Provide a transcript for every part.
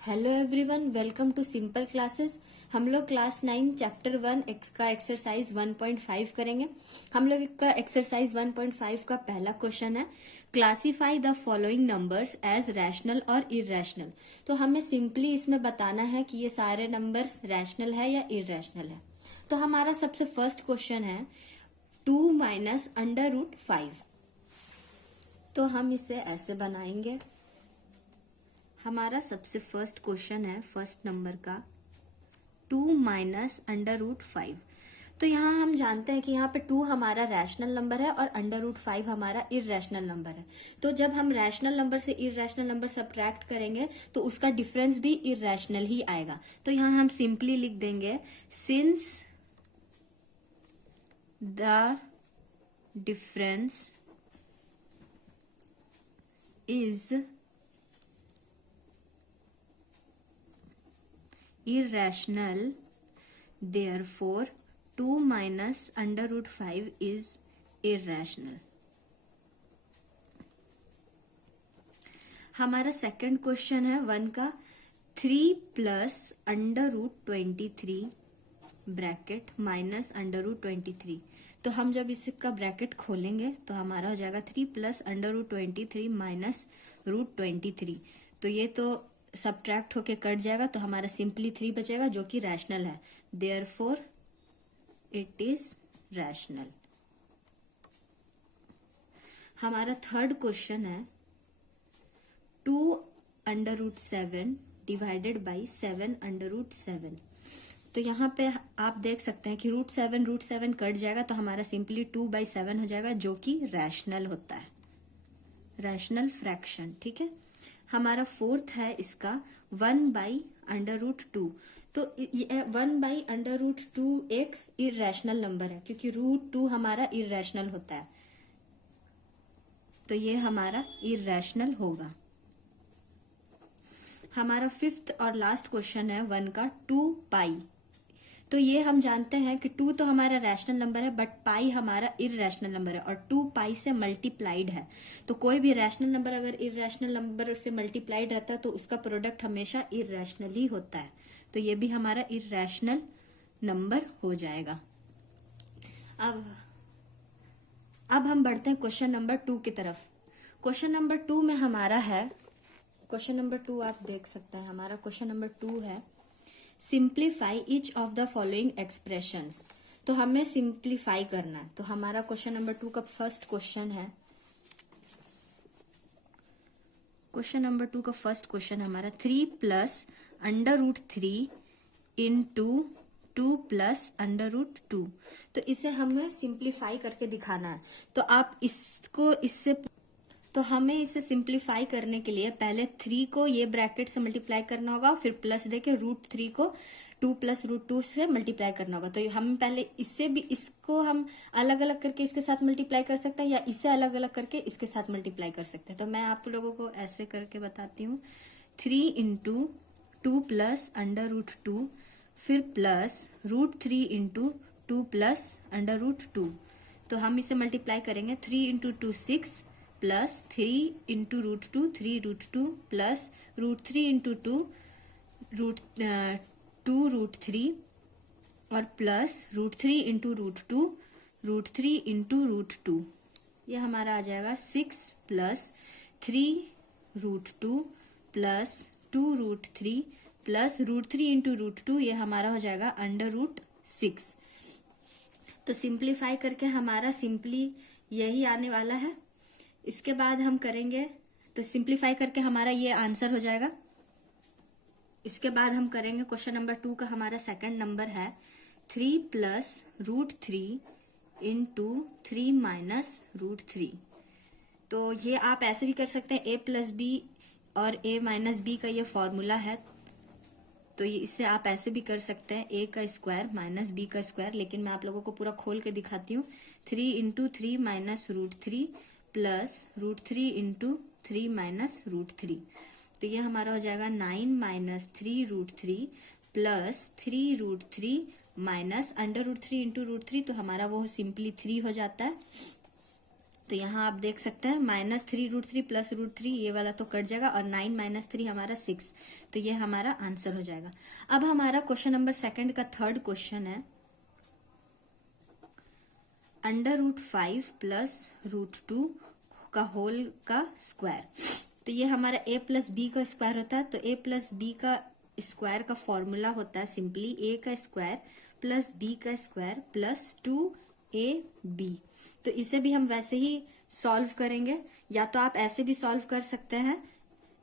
Hello everyone, welcome to simple classes. हम लोग class 9 chapter 1 का एक्सरसाइज 1.5 करेंगे। हम लोग का एक्सरसाइज 1.5 का पहला क्वेश्चन है, classify the following numbers as rational और इरैशनल। तो हमें सिंपली इसमें बताना है कि ये सारे नंबर्स रैशनल है या इरैशनल है। तो हमारा सबसे फर्स्ट क्वेश्चन है 2 माइनस अंडर रूट 5। तो हम इसे ऐसे बनाएंगे। हमारा सबसे फर्स्ट क्वेश्चन है फर्स्ट नंबर का 2 माइनस अंडर रूट 5। तो यहाँ हम जानते हैं कि यहाँ पे 2 हमारा रैशनल नंबर है और अंडर रूट 5 हमारा इरैशनल नंबर है। तो जब हम रैशनल नंबर से इरैशनल नंबर सब्ट्रैक्ट करेंगे तो उसका डिफरेंस भी इरैशनल ही आएगा। तो यहाँ हम सिंपली लिख देंगे since the difference is irrational, therefore 2 minus under root 5 is irrational। हमारा सेकंड क्वेश्चन है 1 का 3 plus under root 23 bracket minus under root 23। तो हम जब इसका ब्रैकेट खोलेंगे तो हमारा हो जाएगा 3 plus under root 23 minus root 23। तो ये तो सब्ट्रैक्ट होके कट जाएगा, तो हमारा सिंपली 3 बचेगा जो कि रैशनल है। Therefore it is rational. हमारा थर्ड क्वेश्चन है 2 under root 7 divided by 7 under root 7। तो यहाँ पे आप देख सकते हैं कि रूट 7 कट जाएगा, तो हमारा सिंपली 2/7 हो जाएगा जो कि रैशनल होता है, रैशनल फ्रैक्शन। ठीक है। हमारा फोर्थ है इसका 1/√2। तो 1/√2 एक इरैशनल नंबर है क्योंकि √2 हमारा इरैशनल होता है, तो ये हमारा इरैशनल होगा। हमारा फिफ्थ और लास्ट क्वेश्चन है 1 का 2π। तो ये हम जानते हैं कि 2 तो हमारा रैशनल नंबर है, बट पाई हमारा इरैशनल नंबर है और 2π से मल्टीप्लाइड है। तो कोई भी रैशनल नंबर अगर इरैशनल नंबर से मल्टीप्लाइड रहता है तो उसका प्रोडक्ट हमेशा इरैशनल ही होता है। तो ये भी हमारा इरैशनल नंबर हो जाएगा। अब हम बढ़ते हैं क्वेश्चन नंबर 2 की तरफ। क्वेश्चन नंबर 2 में हमारा है, क्वेश्चन नंबर 2 आप देख सकते हैं, हमारा क्वेश्चन नंबर 2 है simplify each of the following expressions. तो हमें सिंप्लीफाई करना है। तो हमारा क्वेश्चन नंबर 2 का फर्स्ट क्वेश्चन है, क्वेश्चन नंबर 2 का फर्स्ट क्वेश्चन हमारा 3 plus under root 3 into 2 plus under root 2। तो इसे हमें सिंप्लीफाई करके दिखाना है। तो आप इसको इससे तो हमें इसे सिंप्लीफाई करने के लिए पहले 3 को ये ब्रैकेट से मल्टीप्लाई करना होगा, फिर प्लस देके √3 को 2 प्लस √2 से मल्टीप्लाई करना होगा। तो हम पहले इससे भी इसको हम अलग अलग करके इसके साथ मल्टीप्लाई कर सकते हैं या इसे अलग अलग करके इसके साथ मल्टीप्लाई कर सकते हैं। तो मैं आप लोगों को ऐसे करके बताती हूँ। 3 इंटू 2 प्लस अंडर रूट 2 फिर plus √3 into 2 plus under root 2। तो हम इसे मल्टीप्लाई करेंगे 3 into 2 6 plus 3 into √2 3√2 plus √3 into 2 2√3 और प्लस √3 इंटू √2 √3 इंटू √2। ये हमारा आ जाएगा 6 प्लस 3√2 प्लस 2√3 प्लस √3 इंटू √2। ये हमारा हो जाएगा अंडर रूट 6। तो सिंप्लीफाई करके हमारा सिंपली यही आने वाला है। इसके बाद हम करेंगे तो सिंप्लीफाई करके हमारा ये आंसर हो जाएगा। इसके बाद हम करेंगे क्वेश्चन नंबर 2 का हमारा सेकंड नंबर है 3 प्लस √3 इंटू 3 माइनस √3। तो ये आप ऐसे भी कर सकते हैं, a प्लस बी और a माइनस बी का ये फॉर्मूला है। तो ये इससे आप ऐसे भी कर सकते हैं a का स्क्वायर माइनस b का स्क्वायर, लेकिन मैं आप लोगों को पूरा खोल के दिखाती हूँ। 3 into 3 minus √3 plus √3 into 3 minus √3। तो ये हमारा हो जाएगा 9 minus 3√3 plus 3√3 minus under root 3 into √3। तो हमारा वो सिंपली 3 हो जाता है। तो यहाँ आप देख सकते हैं -3√3 प्लस √3, ये वाला तो कट जाएगा, और 9 - 3 हमारा 6, तो ये हमारा आंसर हो जाएगा। अब हमारा क्वेश्चन नंबर सेकंड का थर्ड क्वेश्चन है √5 प्लस √2 का होल का स्क्वायर। तो ये हमारा a प्लस बी का स्क्वायर होता है, तो a प्लस बी का स्क्वायर का फॉर्मूला होता है सिंपली a का स्क्वायर प्लस b का स्क्वायर प्लस 2ab। तो इसे भी हम वैसे ही सॉल्व करेंगे, या तो आप ऐसे भी सॉल्व कर सकते हैं,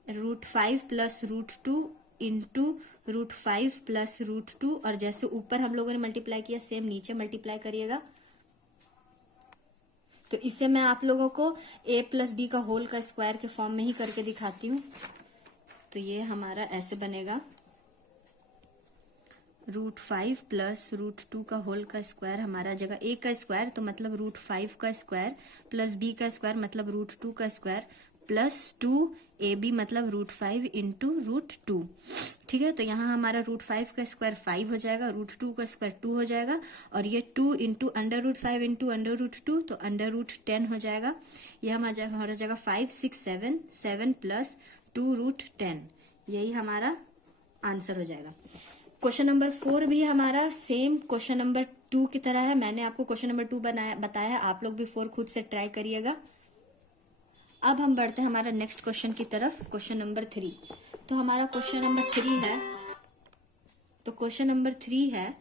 √5 प्लस √2 इंटू √5 प्लस √2, और जैसे ऊपर हम लोगों ने मल्टीप्लाई किया सेम नीचे मल्टीप्लाई करिएगा। तो इसे मैं आप लोगों को a प्लस बी का होल का स्क्वायर के फॉर्म में ही करके दिखाती हूँ। तो ये हमारा ऐसे बनेगा, √5 प्लस √2 का होल का स्क्वायर हमारा जगह a का स्क्वायर, तो मतलब √5 का स्क्वायर प्लस b का स्क्वायर मतलब √2 का स्क्वायर प्लस 2ab मतलब √5 इंटू √2। ठीक है, तो यहाँ हमारा √5 का स्क्वायर 5 हो जाएगा, √2 का स्क्वायर 2 हो जाएगा, और ये 2 इंटू √5 इंटू √2 तो √10 हो जाएगा। यह हमारा जाएगा 5 6 7 7 प्लस 2√10, यही हमारा आंसर हो जाएगा। क्वेश्चन नंबर 4 भी हमारा सेम क्वेश्चन नंबर 2 की तरह है। मैंने आपको क्वेश्चन नंबर 2 बताया है, आप लोग भी 4 खुद से ट्राई करिएगा। अब हम बढ़ते हैं हमारा नेक्स्ट क्वेश्चन की तरफ, क्वेश्चन नंबर 3। तो हमारा क्वेश्चन नंबर 3 है, तो क्वेश्चन नंबर 3 है,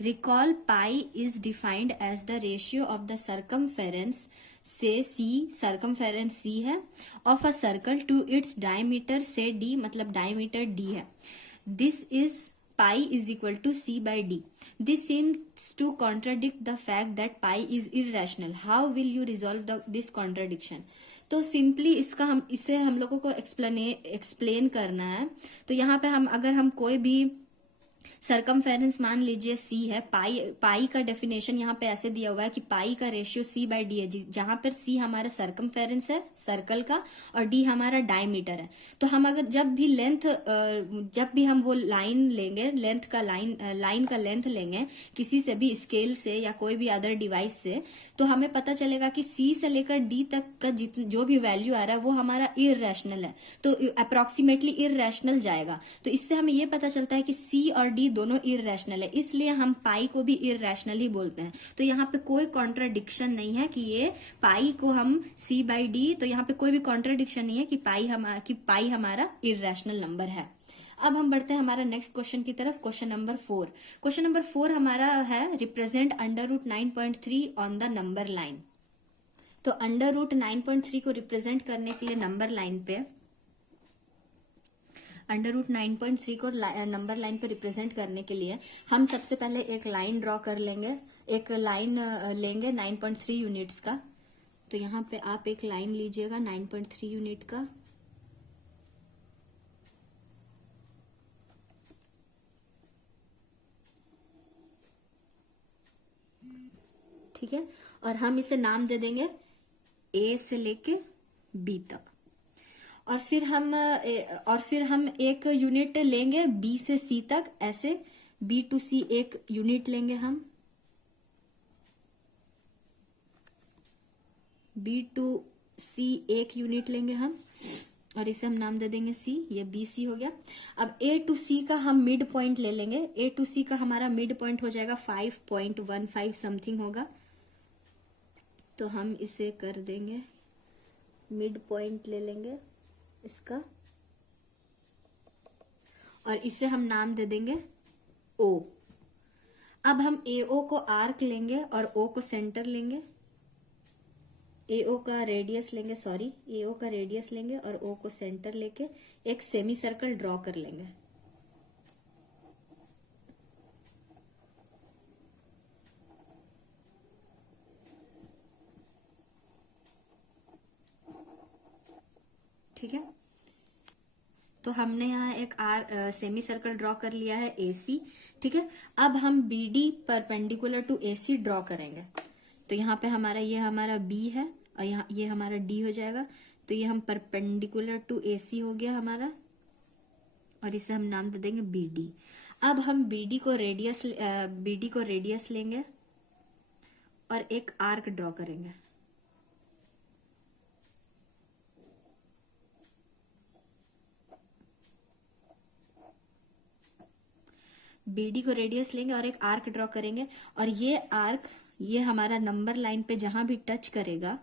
recall pi is defined as the ratio of the circumference से सी, सर्कमफेरेंस सी है, of a circle to its diameter से डी, मतलब डायमीटर डी है। This is pi is equal to c by d. This seems to contradict the fact that pi is irrational. How will you resolve this contradiction? तो simply इसे हम लोगों को explain करना है। तो यहाँ पे अगर हम कोई भी सर्कमफेरेंस मान लीजिए c है, पाई का डेफिनेशन यहाँ पे ऐसे दिया हुआ है कि पाई का रेशियो c बाई डी है, जहां पर c हमारा सर्कमफेरेंस है सर्कल का और d हमारा डायमीटर है। तो हम अगर जब भी हम वो लाइन लेंगे, लाइन का लेंथ लेंगे किसी से भी स्केल से या कोई भी अदर डिवाइस से, तो हमें पता चलेगा कि c से लेकर d तक का जो भी वैल्यू आ रहा है वो हमारा इररेशनल है, तो अप्रोक्सीमेटली इररेशनल जाएगा। तो इससे हमें ये पता चलता है कि c और d दोनों इररेशनल है, इसलिए हम पाई को भी इररेशनल ही बोलते हैं। तो यहाँ पे कोई कॉन्ट्राडिक्शन नहीं है कि ये पाई को हम c बाई डी, तो यहाँ पे कोई भी कॉन्ट्राडिक्शन नहीं है कि पाई हमारा इररेशनल नंबर है। अब हम बढ़ते हैं हमारा नेक्स्ट क्वेश्चन की तरफ, क्वेश्चन नंबर 4। क्वेश्चन नंबर 4 हमारा है, represent √9.3 on the number line. तो √9.3 को रिप्रेजेंट करने के लिए नंबर लाइन पे, √9.3 को नंबर लाइन पे रिप्रेजेंट करने के लिए हम सबसे पहले एक लाइन ड्रॉ कर लेंगे, एक लाइन लेंगे 9.3 यूनिट्स का। तो यहाँ पे आप एक लाइन लीजिएगा 9.3 यूनिट का, ठीक है, और हम इसे नाम दे देंगे A से लेके B तक। और फिर हम एक यूनिट लेंगे B से C तक, ऐसे B to C एक यूनिट लेंगे हम, B to C एक यूनिट लेंगे हम, और इसे हम नाम दे देंगे C, ये BC हो गया। अब A to C का हम मिड पॉइंट ले लेंगे, A to C का हमारा मिड पॉइंट हो जाएगा 5.15 समथिंग होगा, तो हम इसे कर देंगे, मिड पॉइंट ले लेंगे इसका, और इसे हम नाम दे देंगे O। अब हम AO को आर्क लेंगे और O को सेंटर लेंगे, AO का रेडियस लेंगे और O को सेंटर लेके एक सेमी सर्कल ड्रॉ कर लेंगे। ठीक है, तो हमने यहाँ एक सेमी सर्कल ड्रॉ कर लिया है AC। ठीक है, अब हम BD perpendicular to AC draw करेंगे। तो यहाँ पे ये हमारा B है और यहाँ ये हमारा D हो जाएगा, तो ये हम परपेंडिकुलर टू AC हो गया हमारा, और इसे हम नाम दे देंगे BD। अब हम BD को रेडियस लेंगे और एक आर्क ड्रॉ करेंगे। BD को रेडियस लेंगे और एक आर्क ड्रॉ करेंगे, और ये आर्क ये हमारा नंबर लाइन पे जहां भी टच करेगा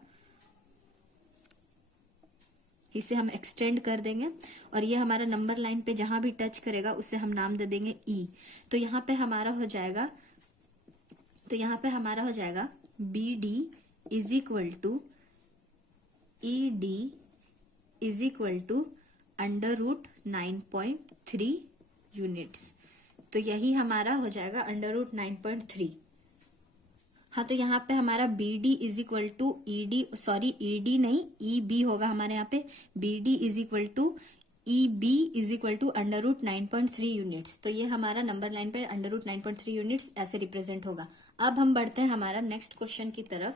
इसे हम एक्सटेंड कर देंगे, और ये हमारा नंबर लाइन पे जहां भी टच करेगा उसे हम नाम दे देंगे E। तो यहाँ पे हमारा हो जाएगा BD is equal to ED is equal to √9.3 units. तो यही हमारा हो जाएगा √9.3। हाँ, तो यहाँ पे हमारा BD is equal to ED नहीं EB होगा हमारे यहाँ पे। BD is equal to EB is equal to √9.3 units. तो ये हमारा नंबर लाइन पे √9.3 यूनिट्स ऐसे रिप्रेजेंट होगा। अब हम बढ़ते हैं हमारा नेक्स्ट क्वेश्चन की तरफ।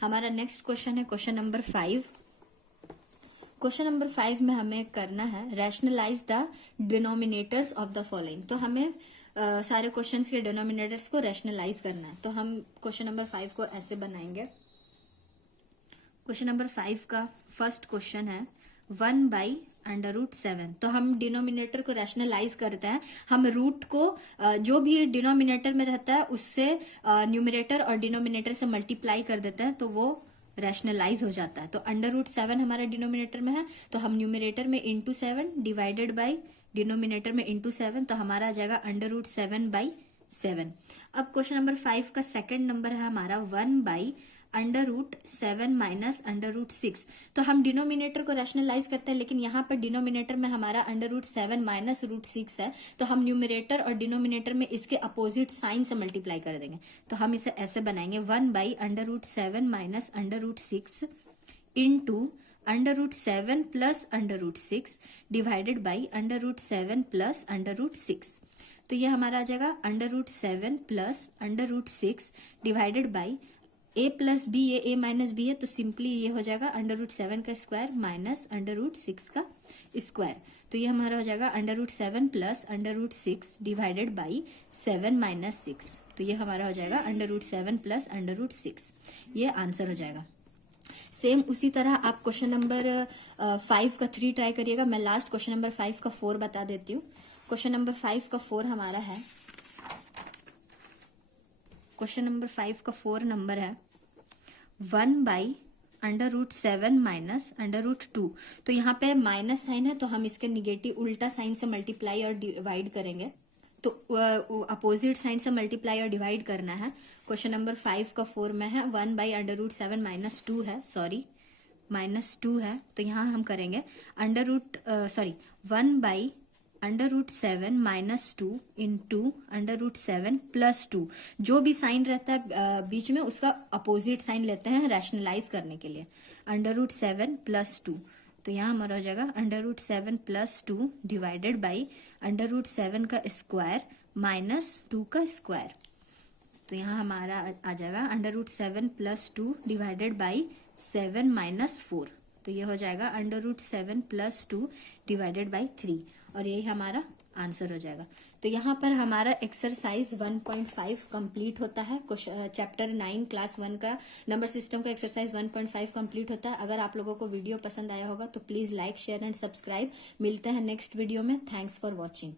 हमारा नेक्स्ट क्वेश्चन है क्वेश्चन नंबर 5। क्वेश्चन नंबर 5 में हमें करना है rationalise the denominators of the following. तो हमें सारे क्वेश्चंस के डिनोमिनेटर्स को रैशनलाइज करना है। तो हम क्वेश्चन नंबर 5 को ऐसे बनाएंगे। क्वेश्चन नंबर 5 का फर्स्ट क्वेश्चन है 1/√7। तो हम डिनोमिनेटर को रैशनलाइज करते हैं। हम रूट को जो भी डिनोमिनेटर में रहता है उससे न्यूमरेटर और डिनोमिनेटर से मल्टीप्लाई कर देते हैं, तो वो रैशनलाइज हो जाता है। तो √7 हमारा डिनोमिनेटर में है, तो हम न्यूमरेटर में इंटू 7 डिवाइडेड बाई डिनोमिनेटर में इंटू 7, तो हमारा आ जाएगा √7/7। अब क्वेश्चन नंबर 5 का सेकंड नंबर है हमारा 1/√7 माइनस √6। तो हम डिनोमिनेटर को रैशनलाइज करते हैं, लेकिन यहाँ पर डिनोमिनेटर में हमारा √7 माइनस √6 है, तो हम न्यूमरेटर और डिनोमिनेटर में इसके अपोजिट साइन से मल्टीप्लाई कर देंगे। तो हम इसे ऐसे बनाएंगे 1/√7 minus √6 into √7 plus √6 divided by √7 plus √6। तो ये हमारा आ जाएगा √7 plus √6 divided by a plus B, ये a माइनस बी है, तो सिंपली ये हो जाएगा √7 का स्क्वायर माइनस √6 का स्क्वायर। तो ये हमारा हो जाएगा √7 प्लस √6 डिवाइडेड बाई 7 माइनस 6। तो ये हमारा हो जाएगा √7 प्लस √6। ये आंसर हो जाएगा। सेम उसी तरह आप क्वेश्चन नंबर 5 का 3 ट्राई करिएगा। मैं लास्ट क्वेश्चन नंबर 5 का 4 बता देती हूँ। क्वेश्चन नंबर 5 का 4 हमारा है, क्वेश्चन नंबर 5 का 4 नंबर है 1/√7 माइनस √2। तो यहाँ पे माइनस साइन है, तो हम इसके निगेटिव उल्टा साइन से मल्टीप्लाई और डिवाइड करेंगे। तो अपोजिट साइन से मल्टीप्लाई और डिवाइड करना है। क्वेश्चन नंबर 5 का 4 में है 1/√7 माइनस 2 है, सॉरी माइनस 2 है। तो यहाँ हम करेंगे 1/√7 माइनस 2 इंटू √7 प्लस 2। जो भी साइन रहता है बीच में उसका अपोजिट साइन लेते हैं रैशनलाइज करने के लिए। √7 प्लस 2, तो यहाँ हमारा हो जाएगा √7 प्लस 2 डिवाइडेड बाई √7 का स्क्वायर माइनस 2 का स्क्वायर। तो यहाँ हमारा आ जाएगा √7 प्लस 2 डिवाइडेड बाई 7 माइनस 4। तो ये हो जाएगा √7 प्लस 2 डिवाइडेड बाई 3, और यही हमारा आंसर हो जाएगा। तो यहाँ पर हमारा एक्सरसाइज 1.5 कंप्लीट होता है। चैप्टर 9 क्लास 1 का नंबर सिस्टम का एक्सरसाइज 1.5 कंप्लीट होता है। अगर आप लोगों को वीडियो पसंद आया होगा तो please like share and subscribe. मिलते हैं नेक्स्ट वीडियो में। Thanks for watching.